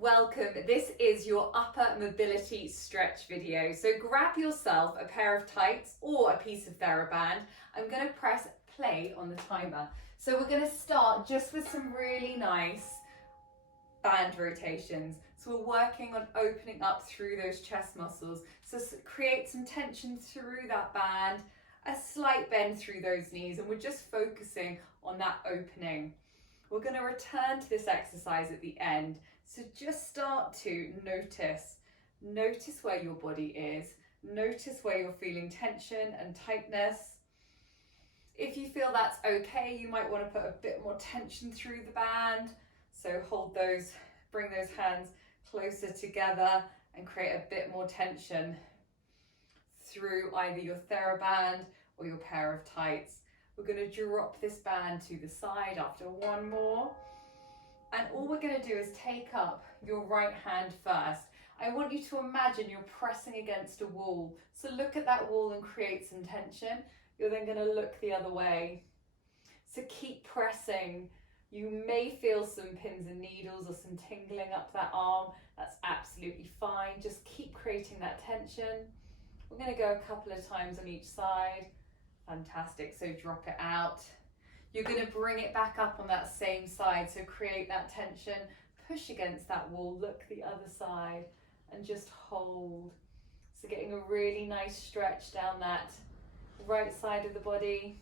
Welcome. This is your upper mobility stretch video. So grab yourself a pair of tights or a piece of TheraBand. I'm going to press play on the timer. So we're going to start just with some really nice band rotations. So we're working on opening up through those chest muscles. So create some tension through that band, a slight bend through those knees, and we're just focusing on that opening. We're going to return to this exercise at the end. So just start to notice where your body is, notice where you're feeling tension and tightness. If you feel that's okay, you might want to put a bit more tension through the band. So hold those, bring those hands closer together and create a bit more tension through either your TheraBand or your pair of tights. We're going to drop this band to the side after one more. And all we're going to do is take up your right hand first. I want you to imagine you're pressing against a wall. So look at that wall and create some tension. You're then going to look the other way. So keep pressing. You may feel some pins and needles or some tingling up that arm. That's absolutely fine. Just keep creating that tension. We're going to go a couple of times on each side. Fantastic. So drop it out. You're going to bring it back up on that same side. So create that tension, push against that wall, look the other side and just hold. So getting a really nice stretch down that right side of the body.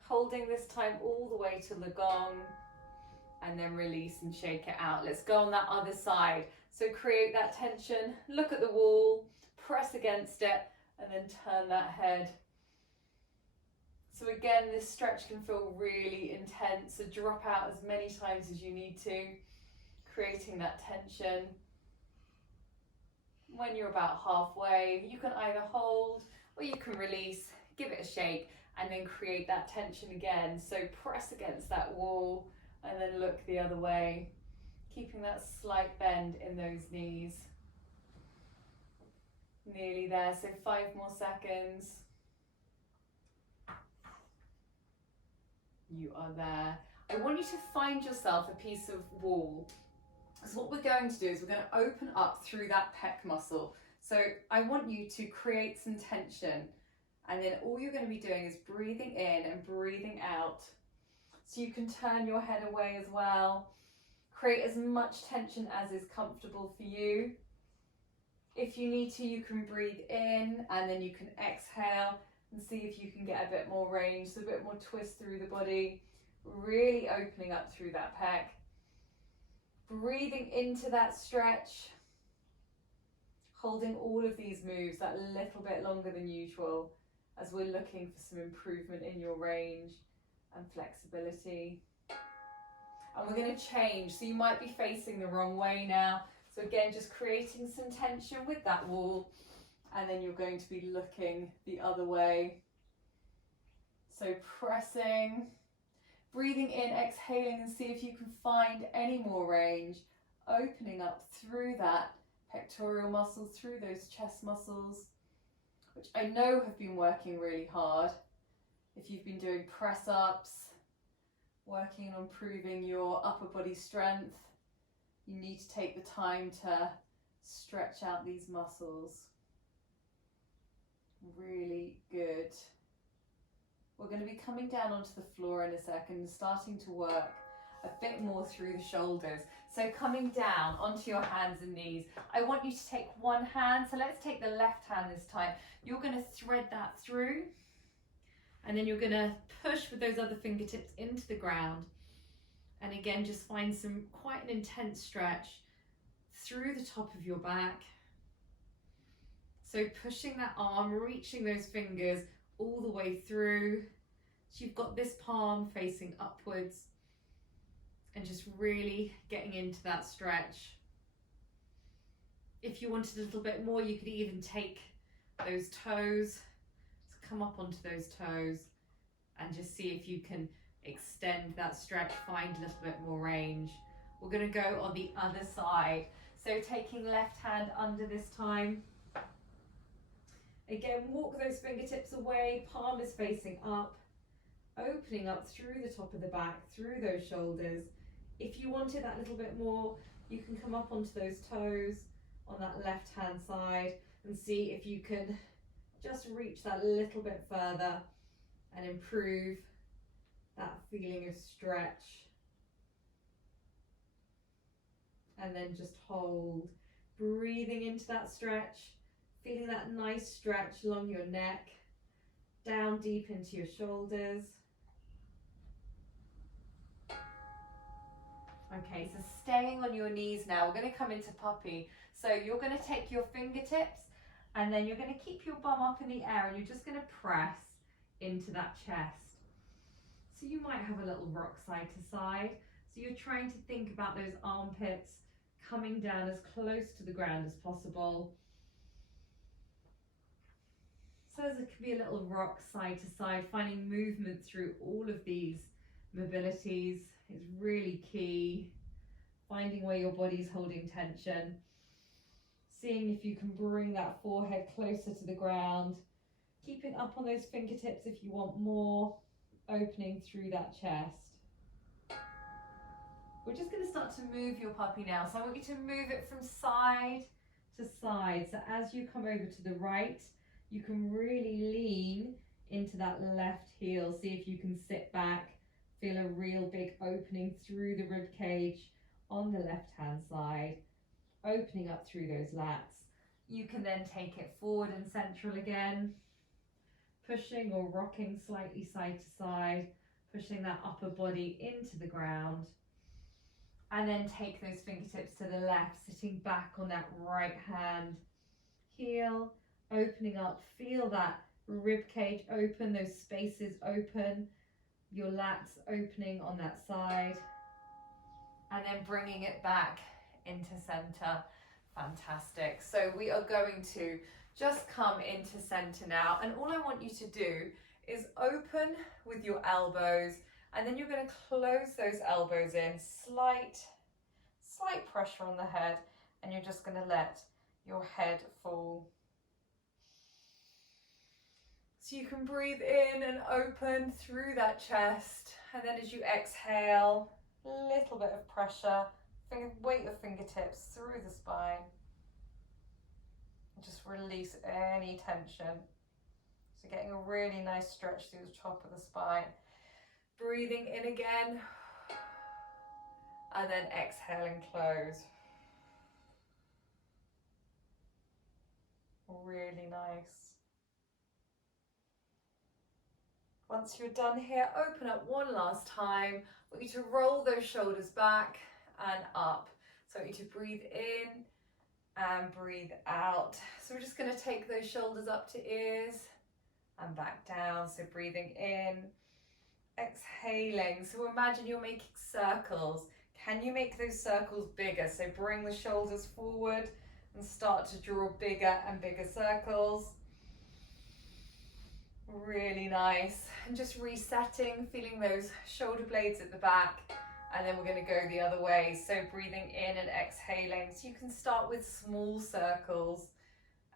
Holding this time all the way to the gong and then release and shake it out. Let's go on that other side. So create that tension, look at the wall, press against it and then turn that head. So again, this stretch can feel really intense, so drop out as many times as you need to, creating that tension. When you're about halfway, you can either hold or you can release, give it a shake, and then create that tension again. So press against that wall and then look the other way, keeping that slight bend in those knees. Nearly there, so 5 more seconds. You are there. I want you to find yourself a piece of wall. So what we're going to do is we're going to open up through that pec muscle. So I want you to create some tension and then all you're going to be doing is breathing in and breathing out. So you can turn your head away as well. Create as much tension as is comfortable for you. If you need to, you can breathe in and then you can exhale and see if you can get a bit more range, so a bit more twist through the body, really opening up through that pec. Breathing into that stretch, holding all of these moves that little bit longer than usual as we're looking for some improvement in your range and flexibility. And we're going to change, so you might be facing the wrong way now. So again, just creating some tension with that wall. And then you're going to be looking the other way. So pressing, breathing in, exhaling, and see if you can find any more range. Opening up through that pectoral muscle, through those chest muscles, which I know have been working really hard. If you've been doing press ups, working on improving your upper body strength, you need to take the time to stretch out these muscles. Really good. We're going to be coming down onto the floor in a second, starting to work a bit more through the shoulders. So coming down onto your hands and knees, I want you to take one hand. So let's take the left hand this time. You're going to thread that through and then you're going to push with those other fingertips into the ground. And again, just find some quite an intense stretch through the top of your back. So pushing that arm, reaching those fingers all the way through. So you've got this palm facing upwards and just really getting into that stretch. If you wanted a little bit more, you could even take those toes, so come up onto those toes and just see if you can extend that stretch, find a little bit more range. We're going to go on the other side. So taking left hand under this time. Again, walk those fingertips away, palm is facing up, opening up through the top of the back, through those shoulders. If you wanted that little bit more, You can come up onto those toes on that left hand side and see if you can just reach that a little bit further and improve that feeling of stretch. And then just hold, breathing into that stretch, feeling that nice stretch along your neck, down deep into your shoulders. Okay, so staying on your knees now, we're going to come into puppy. So you're going to take your fingertips and then you're going to keep your bum up in the air and you're just going to press into that chest. So you might have a little rock side to side. So you're trying to think about those armpits coming down as close to the ground as possible. So there can be a little rock side to side. Finding movement through all of these mobilities is really key. Finding where your body's holding tension. Seeing if you can bring that forehead closer to the ground. Keeping up on those fingertips if you want more. Opening through that chest. We're just going to start to move your puppy now. So I want you to move it from side to side. So as you come over to the right, you can really lean into that left heel. See if you can sit back, feel a real big opening through the rib cage on the left hand side, opening up through those lats. You can then take it forward and central again, pushing or rocking slightly side to side, pushing that upper body into the ground. And then take those fingertips to the left, sitting back on that right hand heel, opening up. Feel that rib cage open, those spaces open, your lats opening on that side. And then bringing it back into center. Fantastic. So we are going to just come into center now. And all I want you to do is open with your elbows. And then you're going to close those elbows in, slight pressure on the head, and you're just going to let your head fall. So you can breathe in and open through that chest, and then as you exhale, a little bit of pressure, weight your fingertips through the spine, and just release any tension. So getting a really nice stretch through the top of the spine. Breathing in again, and then exhaling, close. Really nice. Once you're done here, open up one last time. I want you to roll those shoulders back and up. So I want you to breathe in and breathe out. So we're just going to take those shoulders up to ears and back down. So breathing in, exhaling. So imagine you're making circles. Can you make those circles bigger? So bring the shoulders forward and start to draw bigger and bigger circles. Really nice. And just resetting, feeling those shoulder blades at the back. And then we're going to go the other way. So breathing in and exhaling. So you can start with small circles.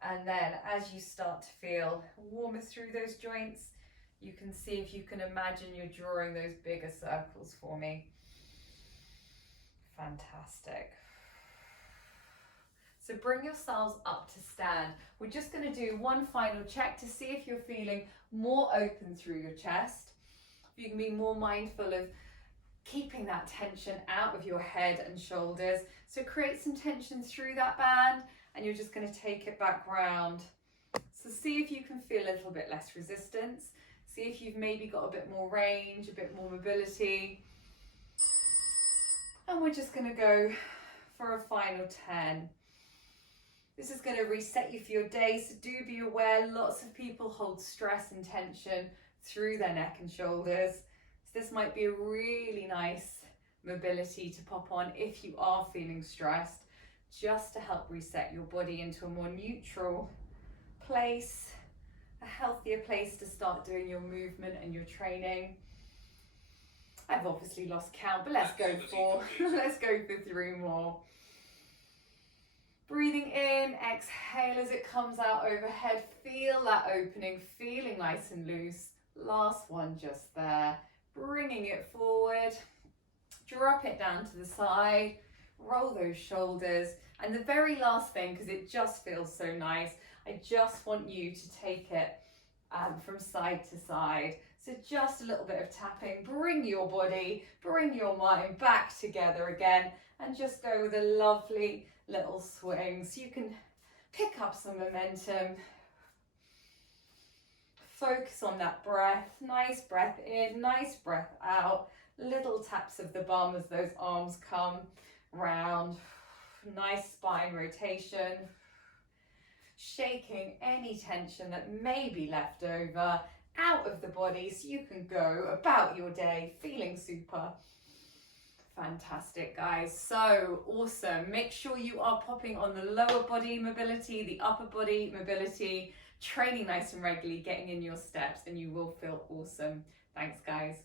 And then as you start to feel warmer through those joints, you can see if you can imagine you're drawing those bigger circles for me. Fantastic. So bring yourselves up to stand. We're just going to do one final check to see if you're feeling more open through your chest. You can be more mindful of keeping that tension out of your head and shoulders. So create some tension through that band, and you're just going to take it back round. So see if you can feel a little bit less resistance. See if you've maybe got a bit more range, a bit more mobility. And we're just going to go for a final 10. This is going to reset you for your day, so do be aware lots of people hold stress and tension through their neck and shoulders. So this might be a really nice mobility to pop on if you are feeling stressed, just to help reset your body into a more neutral place, a healthier place to start doing your movement and your training. I've obviously lost count, but let's go for 3 more. Breathing in, exhale as it comes out overhead. Feel that opening, feeling nice and loose. Last one just there. Bringing it forward. Drop it down to the side. roll those shoulders. And the very last thing, because it just feels so nice, I just want you to take it from side to side. So just a little bit of tapping, bring your body, bring your mind back together again, and just go with a lovely little swing. So you can pick up some momentum. Focus on that breath. Nice breath in, nice breath out. Little taps of the bum as those arms come round. Nice spine rotation. Shaking any tension that may be left over out of the body so you can go about your day feeling super. Fantastic, guys. So awesome. Make sure you are popping on the lower body mobility, the upper body mobility, training nice and regularly, getting in your steps, and you will feel awesome. Thanks, guys.